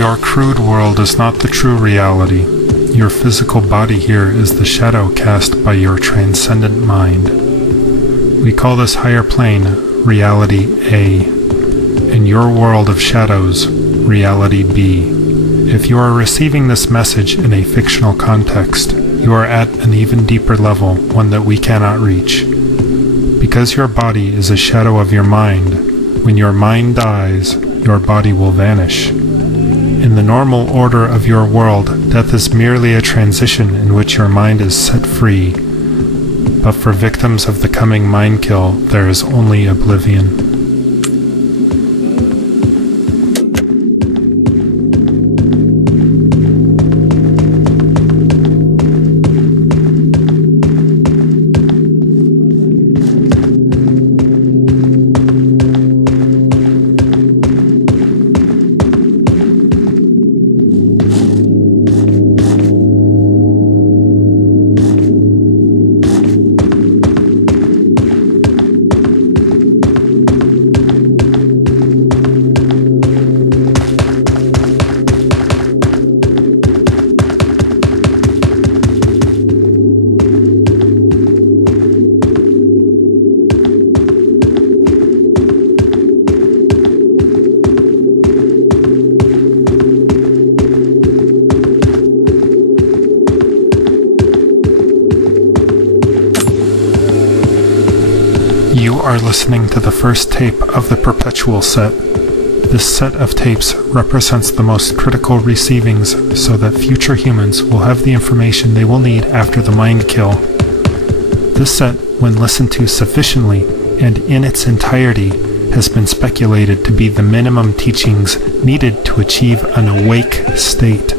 Your crude world is not the true reality. Your physical body here is the shadow cast by your transcendent mind. We call this higher plane Reality A, and your world of shadows Reality B. If you are receiving this message in a fictional context, you are at an even deeper level, one that we cannot reach. Because your body is a shadow of your mind, when your mind dies, your body will vanish. In the normal order of your world, death is merely a transition in which your mind is set free. But for victims of the coming mind kill, there is only oblivion. You are listening to the first tape of the Perpetual set. This set of tapes represents the most critical receivings so that future humans will have the information they will need after the mind kill. This set, when listened to sufficiently and in its entirety, has been speculated to be the minimum teachings needed to achieve an awake state.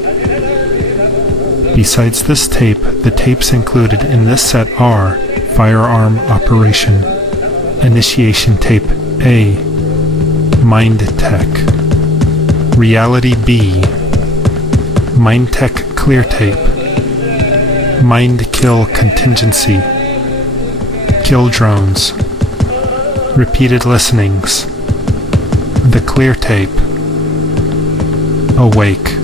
Besides this tape, the tapes included in this set are Firearm Operation, Initiation Tape A, Mind Tech, Reality B, Mind Tech Clear Tape, Mind Kill Contingency, Kill Drones, Repeated Listenings, The Clear Tape, Awake.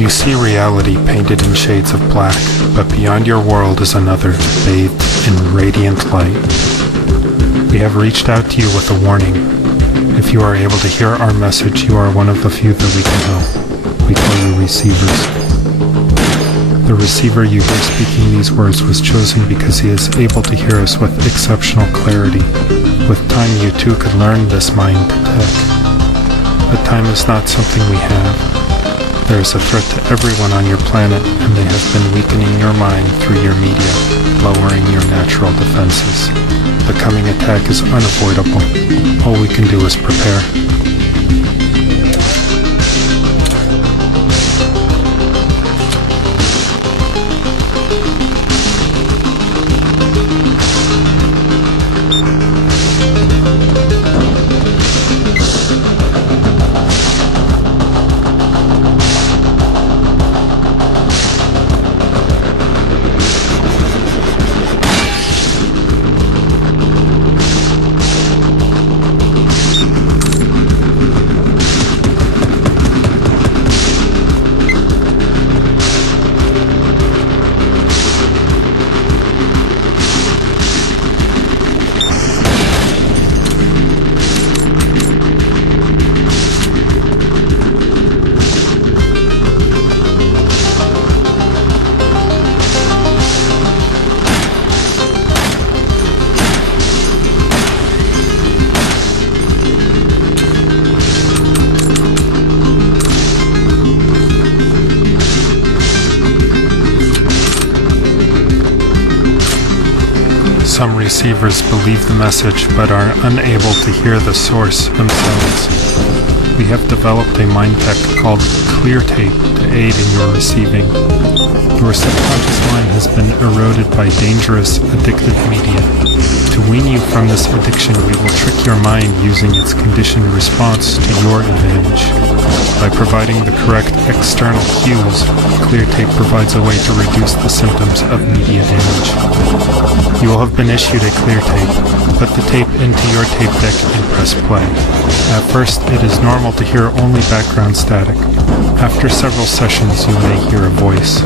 You see reality painted in shades of black, but beyond your world is another, bathed in radiant light. We have reached out to you with a warning. If you are able to hear our message, you are one of the few that we can help. We call you receivers. The receiver you hear speaking these words was chosen because he is able to hear us with exceptional clarity. With time, you too could learn this mind tech. But time is not something we have. There is a threat to everyone on your planet, and they have been weakening your mind through your media, lowering your natural defenses. The coming attack is unavoidable. All we can do is prepare. Some receivers believe the message but are unable to hear the source themselves. We have developed a mind tech called Clear Tape to aid in your receiving. Your subconscious mind has been eroded by dangerous, addictive media. To wean you from this addiction, we will trick your mind using its conditioned response to your advantage. By providing the correct external cues, Clear Tape provides a way to reduce the symptoms of media damage. You will have been issued a Clear Tape. Put the tape into your tape deck and press play. At first, it is normal to hear only background static. After several sessions, you may hear a voice.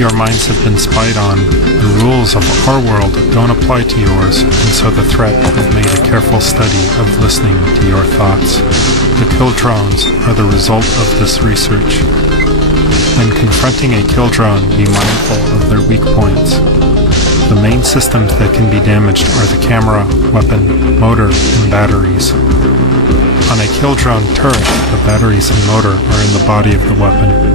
Your minds have been spied on. The rules of our world don't apply to yours, and so the threat have made a careful study of listening to your thoughts. The kill drones are the result of this research. When confronting a kill drone, be mindful of their weak points. The main systems that can be damaged are the camera, weapon, motor, and batteries. On a kill drone turret, the batteries and motor are in the body of the weapon.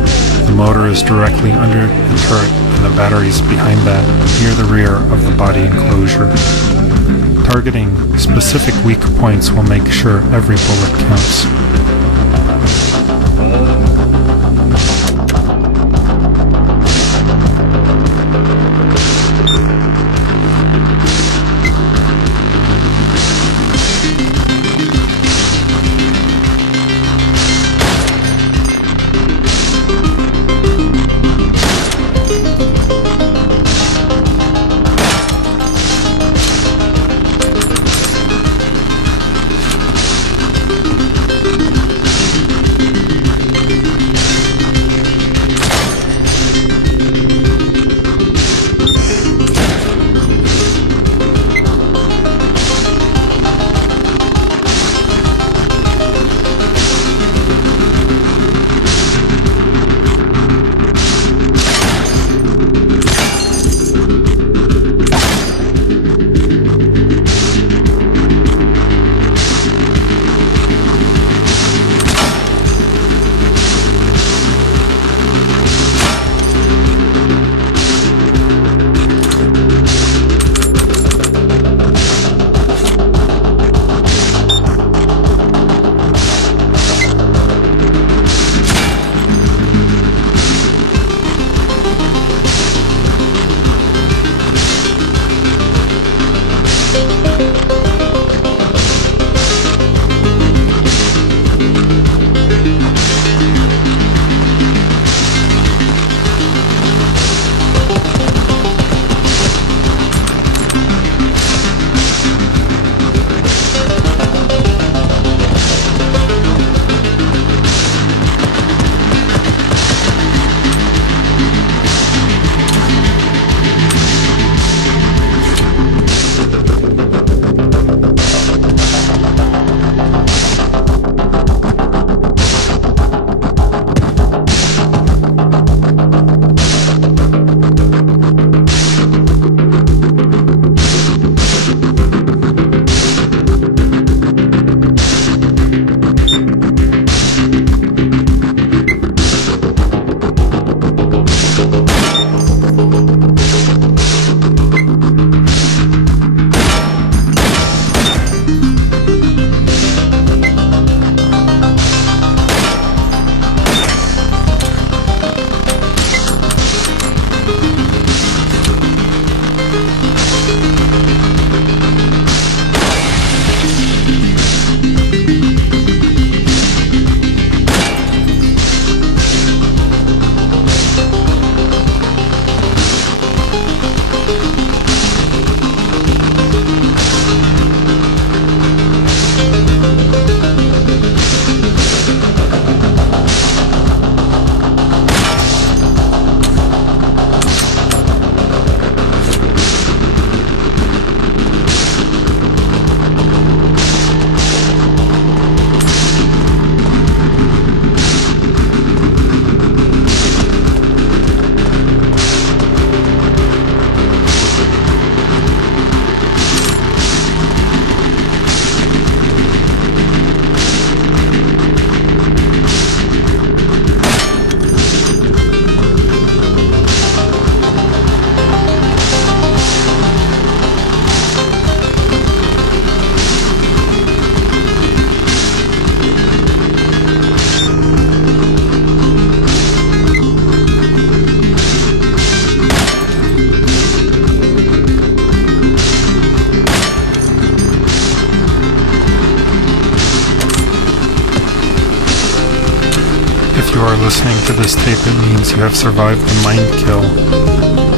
The motor is directly under the turret and the batteries behind that, near the rear of the body enclosure. Targeting specific weak points will make sure every bullet counts. you are listening to this tape, it means you have survived the mind kill.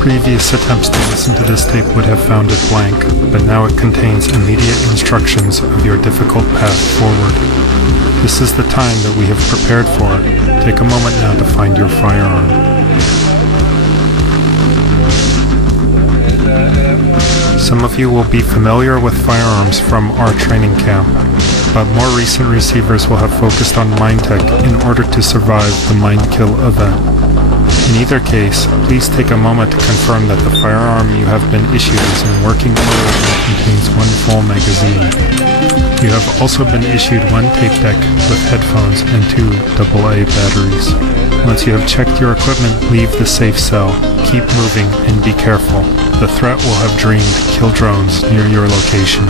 Previous attempts to listen to this tape would have found it blank, but now it contains immediate instructions of your difficult path forward. This is the time that we have prepared for. Take a moment now to find your firearm. Some of you will be familiar with firearms from our training camp, but more recent receivers will have focused on mind tech in order to survive the mind kill event. In either case, please take a moment to confirm that the firearm you have been issued is in working order and contains one full magazine. You have also been issued one tape deck with headphones and 2 AA batteries. Once you have checked your equipment, leave the safe cell. Keep moving and be careful. The threat will have dreamed kill drones near your location.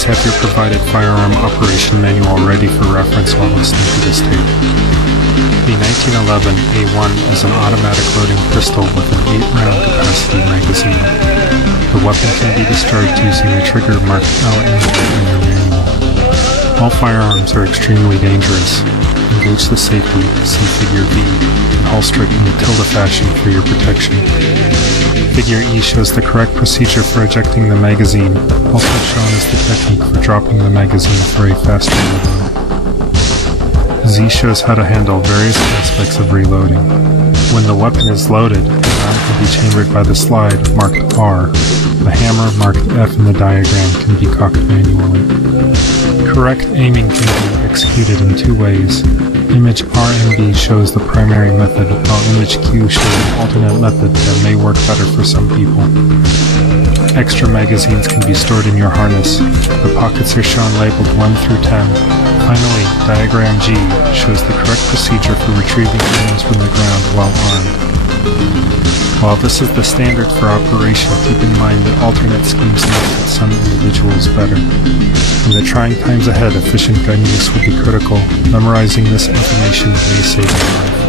Please have your provided firearm operation manual ready for reference while listening to this tape. The 1911 A1 is an automatic loading pistol with an 8-round capacity magazine. The weapon can be discharged using the trigger marked out in your manual. All firearms are extremely dangerous. Engage the safety, see Figure V, and holster it in the tilde fashion for your protection. Figure E shows the correct procedure for ejecting the magazine, also shown as the technique for dropping the magazine for a faster reload. Z shows how to handle various aspects of reloading. When the weapon is loaded, the round can be chambered by the slide marked R. The hammer marked F in the diagram can be cocked manually. Correct aiming can be executed in two ways. Image R and B shows the primary method, while image Q shows an alternate method that may work better for some people. Extra magazines can be stored in your harness. The pockets are shown labeled 1 through 10. Finally, diagram G shows the correct procedure for retrieving items from the ground while armed. While this is the standard for operation, keep in mind that alternate schemes may fit some individuals better. In the trying times ahead, efficient gun use will be critical. Memorizing this information may save your life.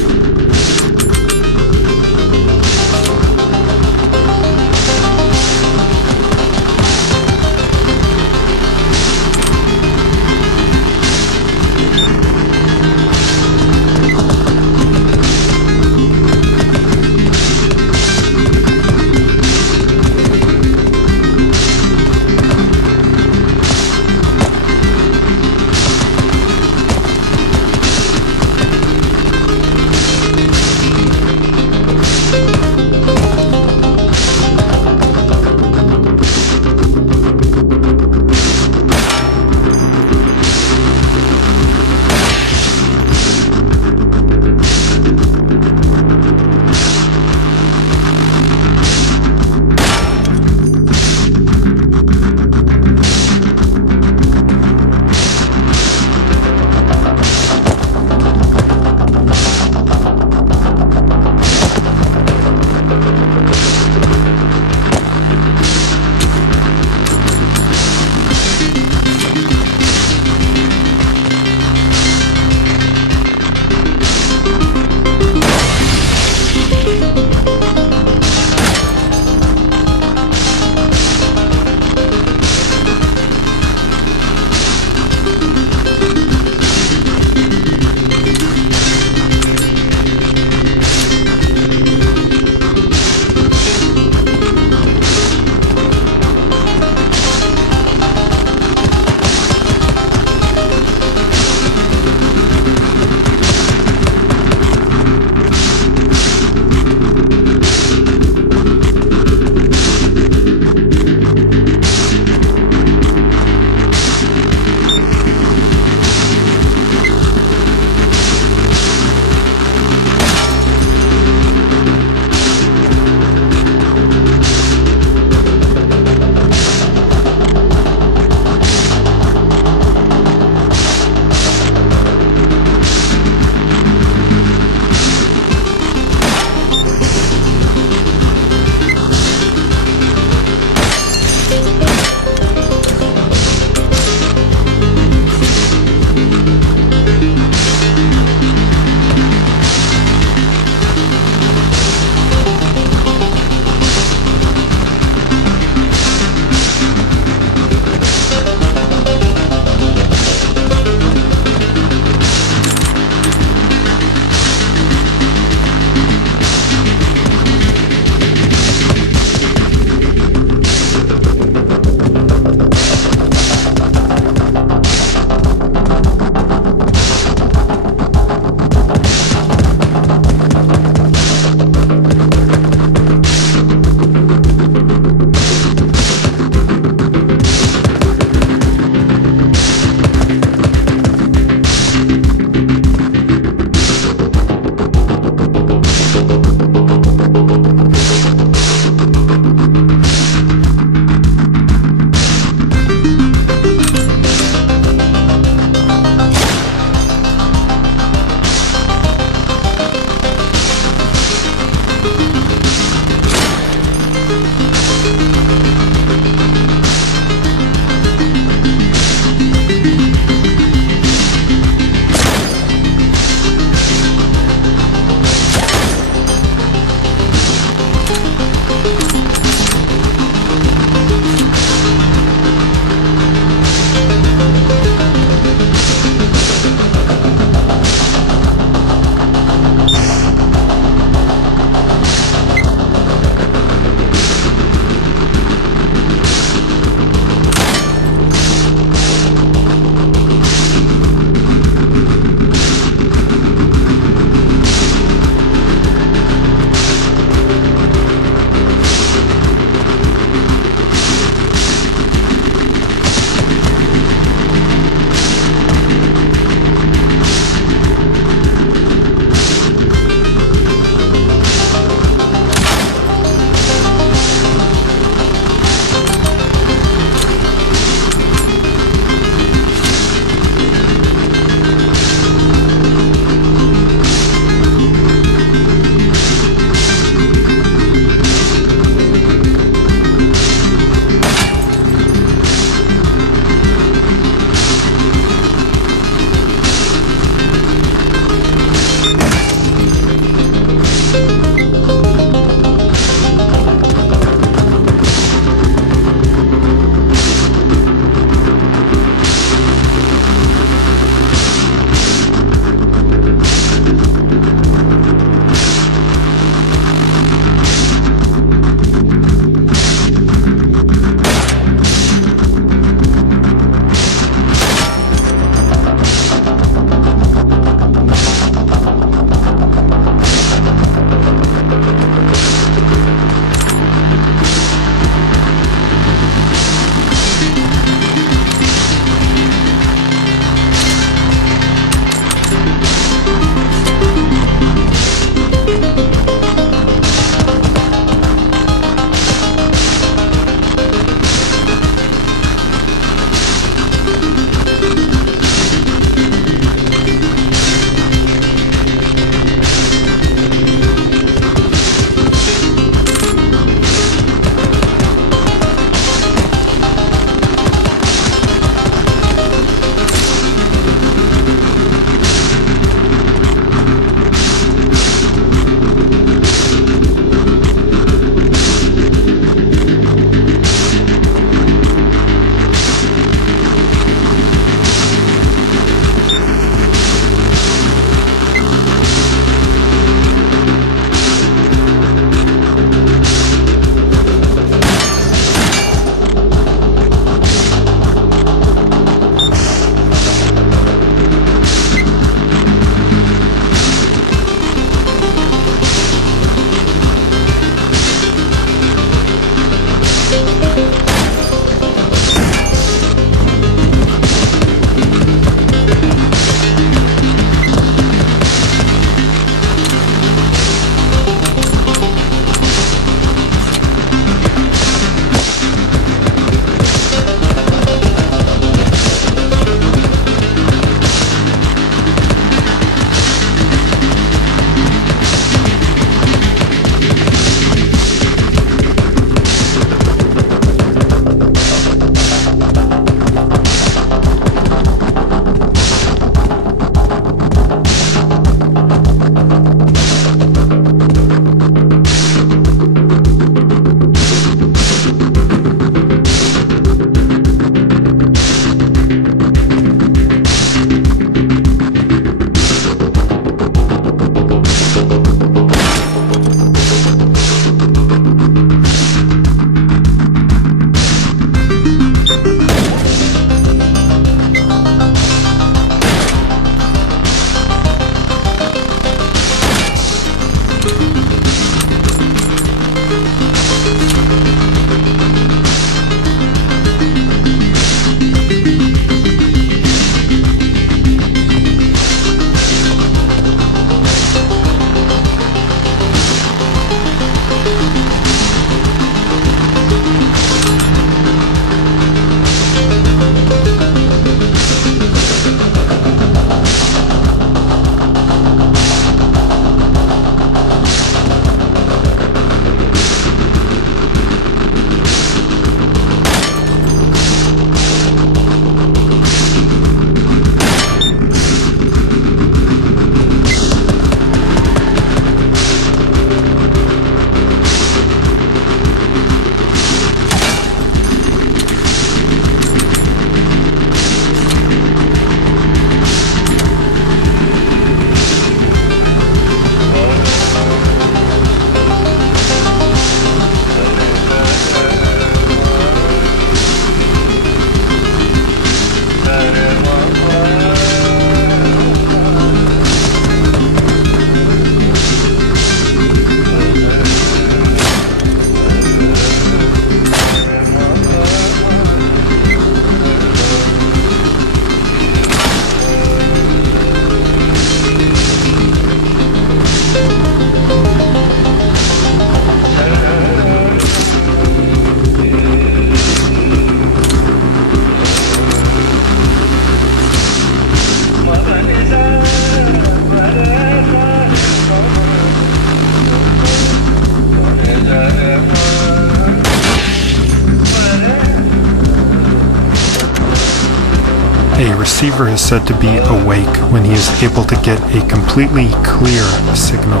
receiver is said to be awake when he is able to get a completely clear signal,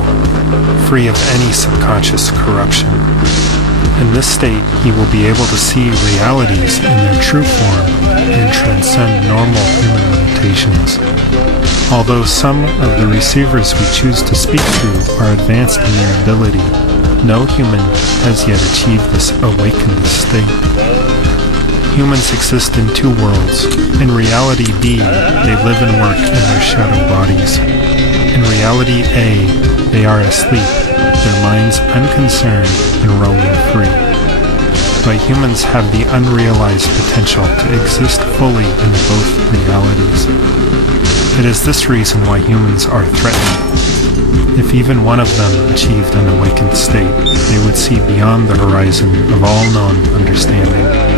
free of any subconscious corruption. In this state, he will be able to see realities in their true form and transcend normal human limitations. Although some of the receivers we choose to speak to are advanced in their ability, no human has yet achieved this awakened state. Humans exist in two worlds. In reality B, they live and work in their shadow bodies. In reality A, they are asleep, their minds unconcerned and roaming free. But humans have the unrealized potential to exist fully in both realities. It is this reason why humans are threatened. If even one of them achieved an awakened state, they would see beyond the horizon of all known understanding.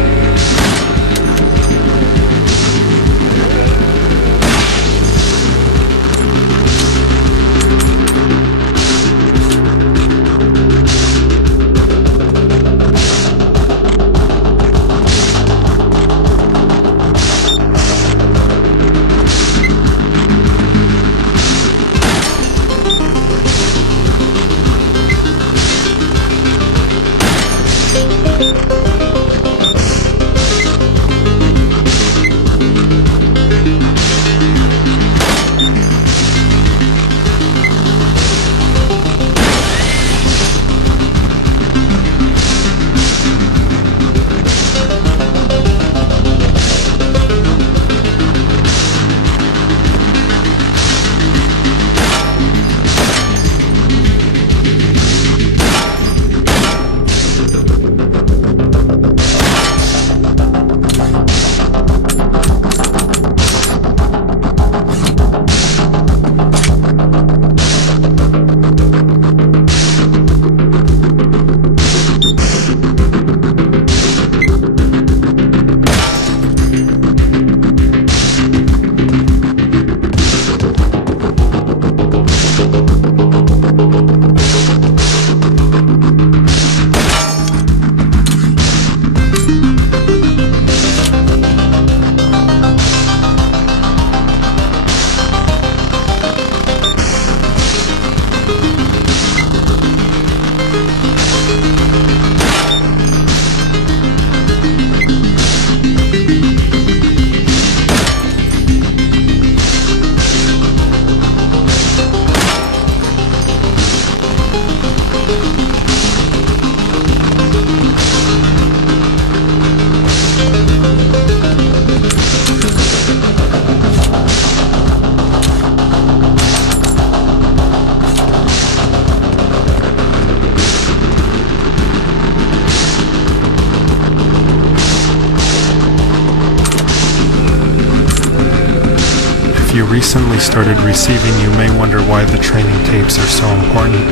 If you recently started receiving, you may wonder why the training tapes are so important.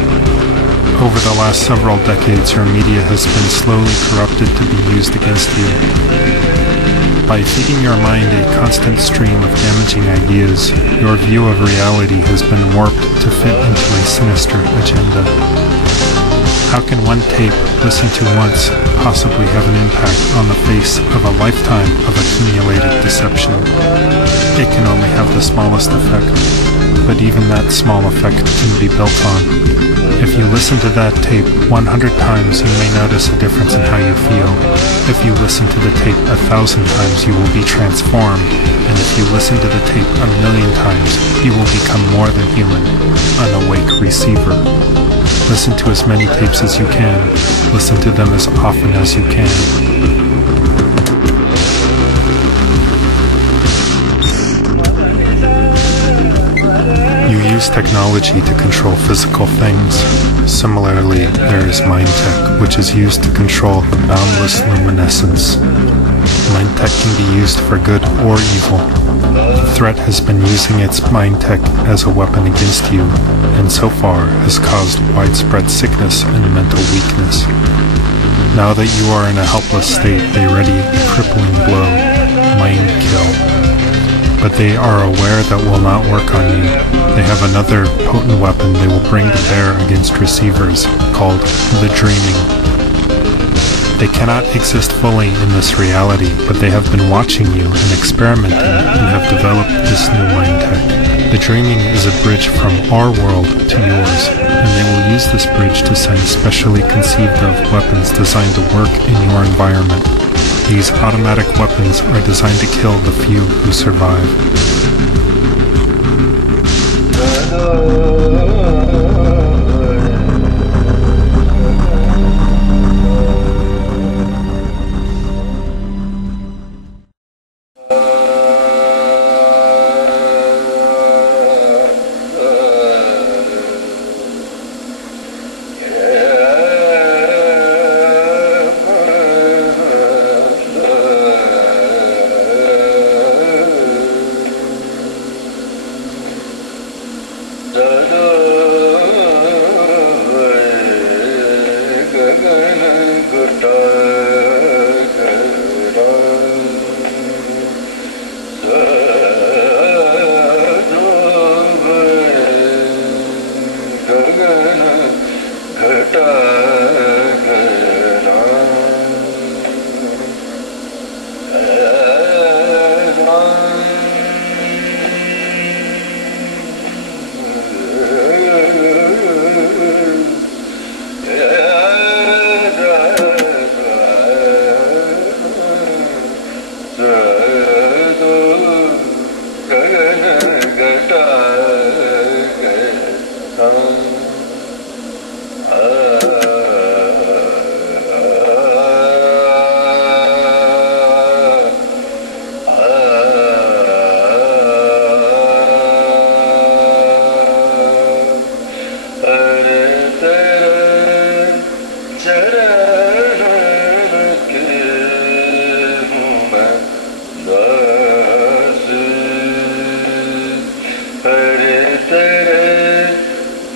Over the last several decades, your media has been slowly corrupted to be used against you. By feeding your mind a constant stream of damaging ideas, your view of reality has been warped to fit into a sinister agenda. How can one tape, listened to once, possibly have an impact on the face of a lifetime of accumulated deception? It can only have the smallest effect, but even that small effect can be built on. If you listen to that tape 100 times, you may notice a difference in how you feel. If you listen to the tape 1,000 times, you will be transformed, and if you listen to the tape 1,000,000 times, you will become more than human, an awake receiver. Listen to as many tapes as you can. Listen to them as often as you can. You use technology to control physical things. Similarly, there is mind tech, which is used to control the boundless luminescence. Mind tech can be used for good or evil. The threat has been using its mind tech as a weapon against you, and so far has caused widespread sickness and mental weakness. Now that you are in a helpless state, they ready the crippling blow, mind kill. But they are aware that will not work on you. They have another potent weapon they will bring to bear against receivers, called the dreaming. They cannot exist fully in this reality, but they have been watching you and experimenting and have developed this new mind tech. The dreaming is a bridge from our world to yours, and they will use this bridge to send specially conceived of weapons designed to work in your environment. These automatic weapons are designed to kill the few who survive.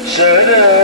Shut up.